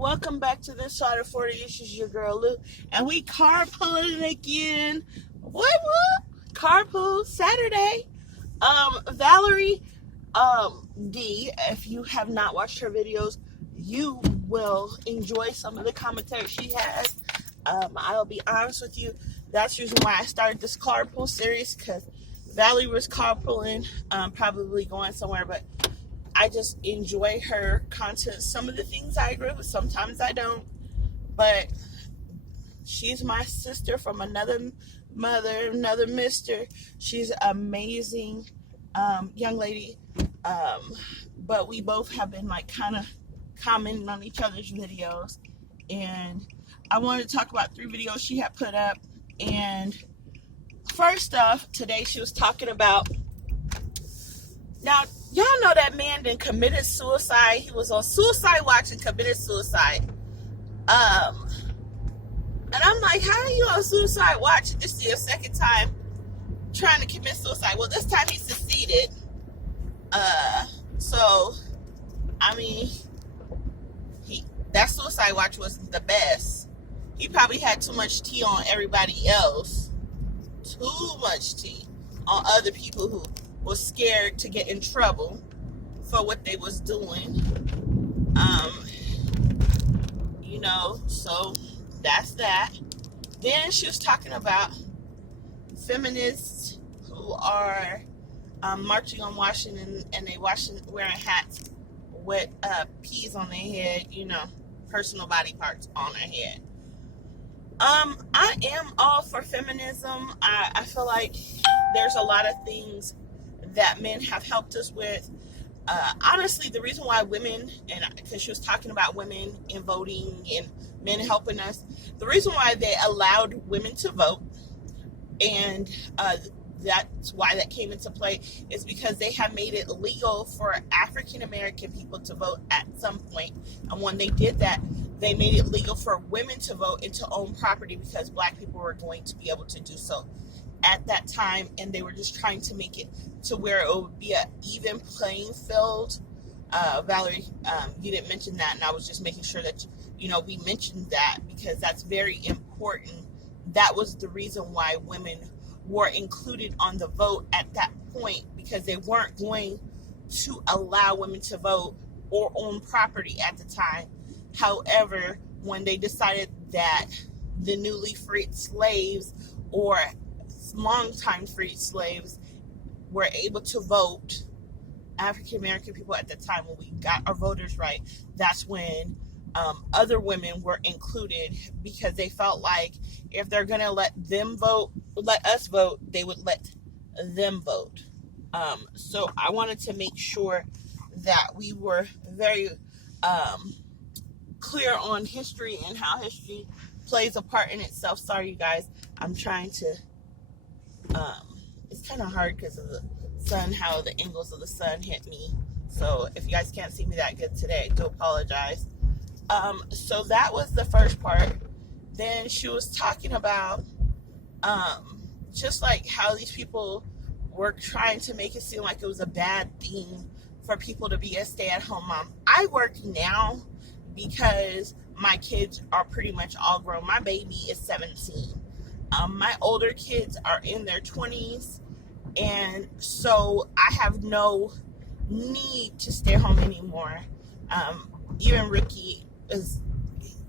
Welcome back to this side of 40. This is your girl Lou, and we carpooling again. What? Carpool Saturday. Valerie, D. If you have not watched her videos, you will enjoy some of the commentary she has. I'll be honest with you. That's the reason why I started this carpool series, because Valerie was carpooling, probably going somewhere, but I just enjoy her content. Some of the things I agree with, sometimes I don't. But she's my sister from another mother, another mister. She's an amazing young lady. But we both have been like kind of commenting on each other's videos. And I wanted to talk about 3 videos she had put up. And first off, today she was talking about, now, y'all know that man then committed suicide. He was on suicide watch and committed suicide. And I'm like, how are you on suicide watch? This is your second time trying to commit suicide. Well, this time he succeeded. So, I mean, that suicide watch was the best. He probably had too much tea on everybody else. Too much tea on other people who was scared to get in trouble for what they was doing. So that's that. Then she was talking about feminists who are marching on Washington, and they wearing hats with peas on their head, personal body parts on their head. I am all for feminism. I feel like there's a lot of things that men have helped us with. Honestly, the reason why women, and because she was talking about women in voting and men helping us, the reason why they allowed women to vote, and that's why that came into play, is because they have made it legal for African American people to vote at some point. And when they did that, they made it legal for women to vote and to own property, because black people were going to be able to do so at that time, and they were just trying to make it to where it would be an even playing field. Valerie, you didn't mention that, and I was just making sure that we mentioned that, because that's very important. That was the reason why women were included on the vote at that point, because they weren't going to allow women to vote or own property at the time. However, when they decided that the newly freed slaves or long-time freed slaves were able to vote, African American people at the time, when we got our voters right, that's when other women were included, because they felt like if they're going to let us vote, they would let them vote. So I wanted to make sure that we were very clear on history and how history plays a part in itself. Sorry, you guys. I'm trying to it's kind of hard because of the sun, how the angles of the sun hit me. So if you guys can't see me that good today, I do apologize. So that was the first part. Then she was talking about just like how these people were trying to make it seem like it was a bad thing for people to be a stay-at-home mom. I work now because my kids are pretty much all grown. My baby is 17. My older kids are in their 20s, and so I have no need to stay home anymore. Even Ricky,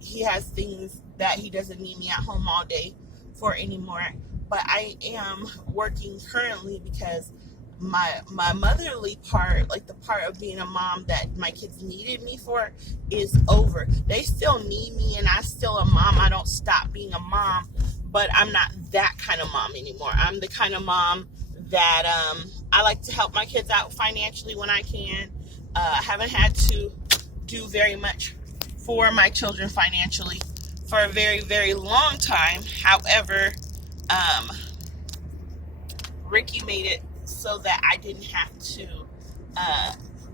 he has things that he doesn't need me at home all day for anymore. But I am working currently because my motherly part, like the part of being a mom that my kids needed me for, is over. They still need me, and I'm still a mom. I don't stop being a mom, but I'm not that kind of mom anymore. I'm the kind of mom that I like to help my kids out financially when I can. I haven't had to do very much for my children financially for a very, very long time. However, Ricky made it so that I didn't have to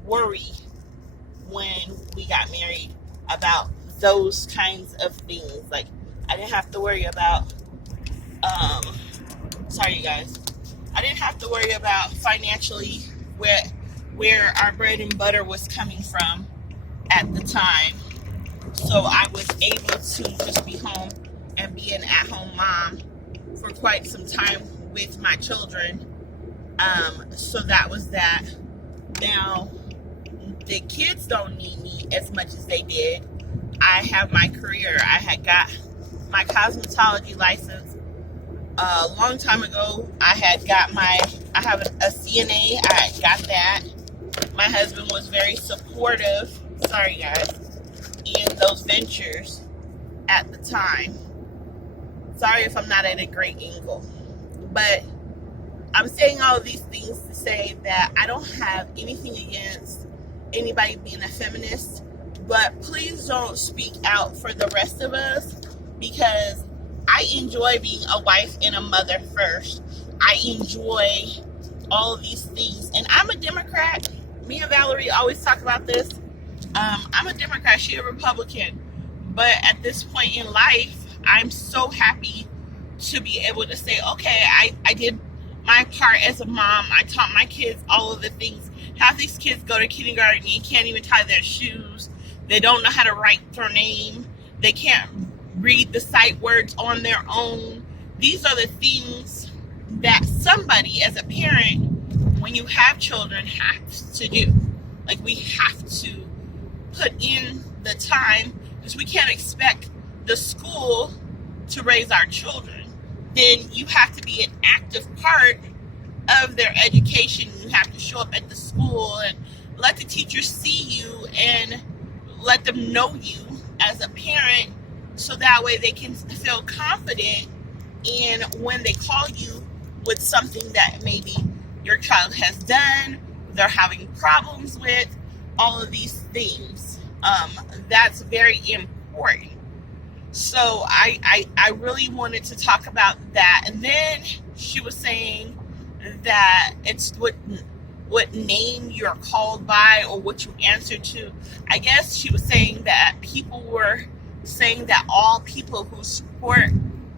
worry when we got married about those kinds of things. Like, I didn't have to worry about sorry you guys, I didn't have to worry about financially where our bread and butter was coming from at the time. So I was able to just be home and be an at-home mom for quite some time with my children. So that was that. Now, the kids don't need me as much as they did. I have my career. I had got my cosmetology license a long time ago. I have a CNA. I got that. My husband was very supportive, sorry guys, in those ventures at the time. Sorry if I'm not at a great angle. But I'm saying all of these things to say that I don't have anything against anybody being a feminist, but please don't speak out for the rest of us, because I enjoy being a wife and a mother first. I enjoy all of these things. And I'm a Democrat. Me and Valerie always talk about this. I'm a Democrat. She's a Republican. But at this point in life, I'm so happy to be able to say, okay, I did my part as a mom. I taught my kids all of the things. Half these kids go to kindergarten and can't even tie their shoes. They don't know how to write their name. They can't read the sight words on their own. These are the things that somebody as a parent, when you have children, has to do. Like, we have to put in the time, because we can't expect the school to raise our children. Then you have to be an active part of their education. You have to show up at the school and let the teachers see you and let them know you as a parent, so that way they can feel confident in when they call you with something that maybe your child has done, they're having problems with, all of these things. That's very important. So I really wanted to talk about that. And then she was saying that it's what name you're called by or what you answer to. I guess she was saying that people were saying that all people who support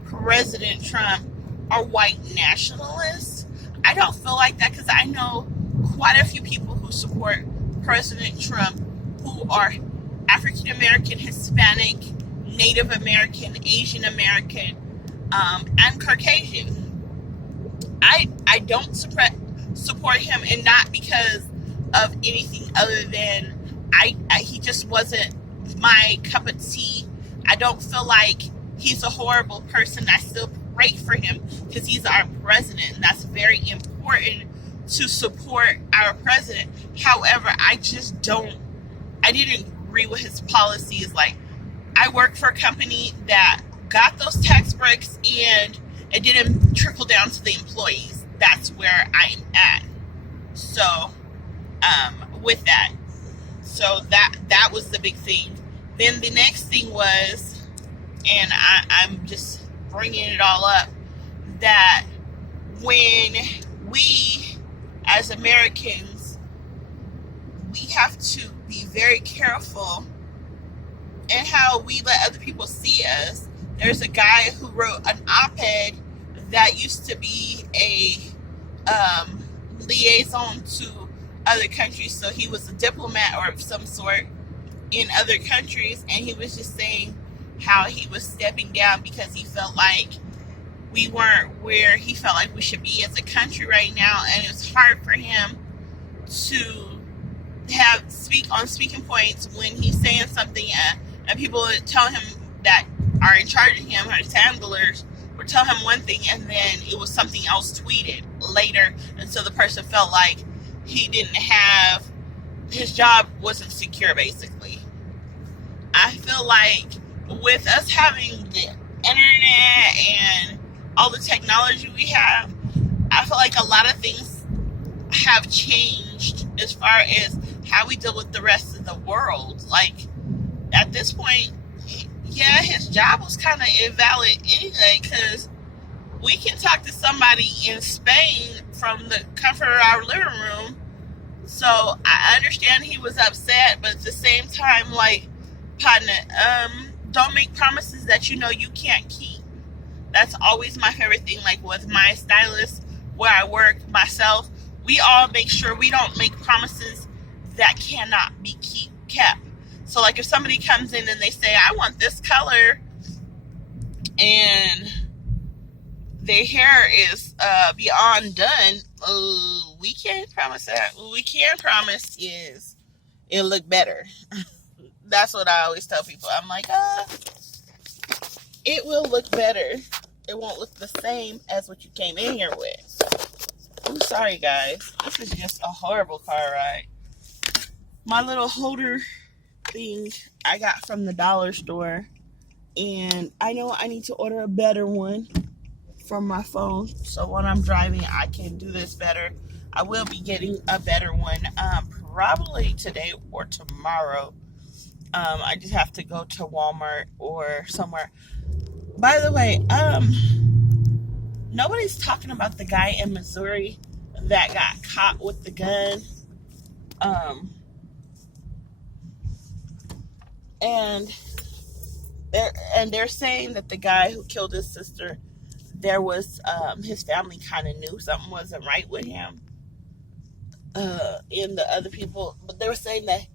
President Trump are white nationalists. I don't feel like that, because I know quite a few people who support President Trump who are African American, Hispanic, Native American, Asian American, and Caucasian. I don't support him, and not because of anything other than he just wasn't my cup of tea. I don't feel like he's a horrible person. I still pray for him because he's our president, and that's very important to support our president. However, I didn't agree with his policies. Like, I work for a company that got those tax breaks and it didn't trickle down to the employees. That's where I'm at. So, with that. So that was the big thing. Then the next thing was, and I'm just bringing it all up, that when we as Americans, we have to be very careful in how we let other people see us. There's a guy who wrote an op-ed that used to be a liaison to other countries, so he was a diplomat or of some sort in other countries, and he was just saying how he was stepping down because he felt like we weren't where he felt like we should be as a country right now, and it was hard for him to speak on speaking points when he's saying something, and people would tell him that are in charge of him, or his handlers, would tell him one thing, and then it was something else tweeted later, and so the person felt like he didn't have, his job wasn't secure, basically. I feel like with us having the internet and all the technology we have, I feel like a lot of things have changed as far as how we deal with the rest of the world. Like, at this point, yeah, his job was kind of invalid anyway, because we can talk to somebody in Spain from the comfort of our living room. So I understand he was upset, but at the same time, like, partner, don't make promises that you know you can't keep. That's always my favorite thing. Like, with my stylist, where I work, myself, we all make sure we don't make promises that cannot be kept. So like if somebody comes in and they say, I want this color, and their hair is beyond done, we can't promise that. What we can promise is it'll look better. That's what I always tell people. I'm like, it will look better. It won't look the same as what you came in here with. I'm sorry, guys. This is just a horrible car ride. My little holder thing I got from the dollar store, and I know I need to order a better one from my phone, so when I'm driving I can do this better. I will be getting a better one probably today or tomorrow. I just have to go to Walmart or somewhere. By the way, nobody's talking about the guy in Missouri that got caught with the gun. And they're saying that the guy who killed his sister, there was his family kind of knew something wasn't right with him, and the other people, but they were saying that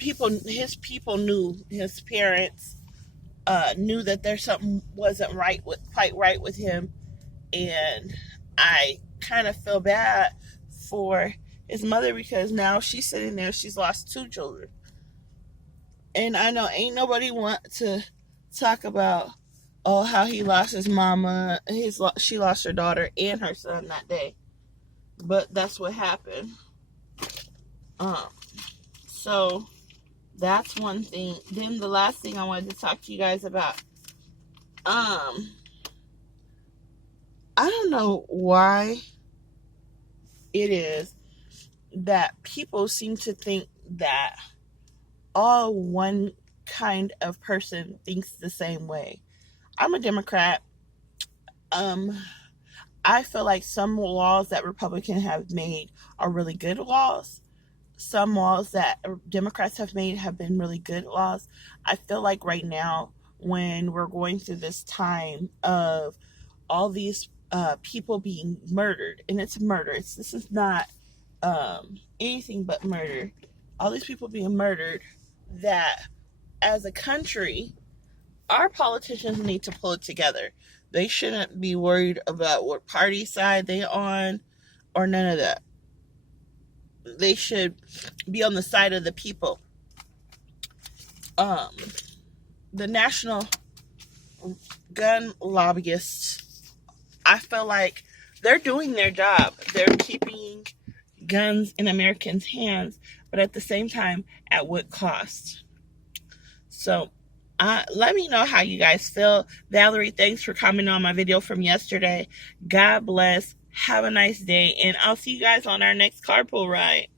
his people knew, his parents knew that there's something wasn't quite right with him, and I kind of feel bad for his mother because now she's sitting there, she's lost 2 children. And I know ain't nobody want to talk about, how he lost his mama, she lost her daughter and her son that day. But that's what happened. So that's one thing. Then the last thing I wanted to talk to you guys about. I don't know why it is that people seem to think that all one kind of person thinks the same way. I'm a Democrat. I feel like some laws that Republicans have made are really good laws. Some laws that Democrats have made have been really good laws. I feel like right now, when we're going through this time of all these people being murdered, and it's murder. This is not anything but murder. All these people being murdered, that as a country, our politicians need to pull it together. They shouldn't be worried about what party side they're on or none of that. They should be on the side of the people. The national gun lobbyists, I feel like they're doing their job. They're keeping guns in Americans' hands, but at the same time, at what cost? So, let me know how you guys feel. Valerie, thanks for commenting on my video from yesterday. God bless. Have a nice day, and I'll see you guys on our next carpool ride.